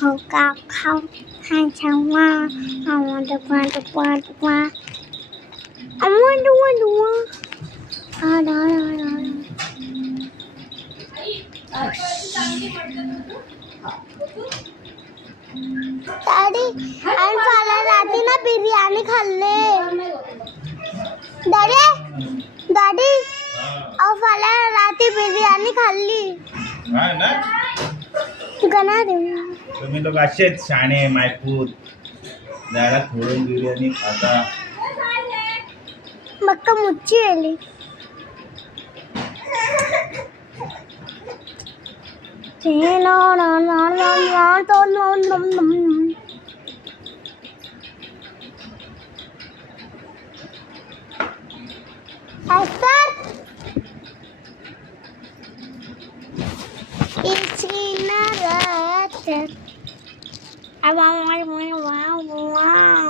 Cow, hand chawa, I want the one. I want the one. Daddy, and फाला राती ना बिर्याणी खाल्ले. Daddy, और फाला राती बिर्याणी खाल्ली. तू कना दे. तुम्ही लोक असेच शाणे मायपूत दारात फोडून बिर्याणी खाता. मक्का मुच्ची आली. Wow.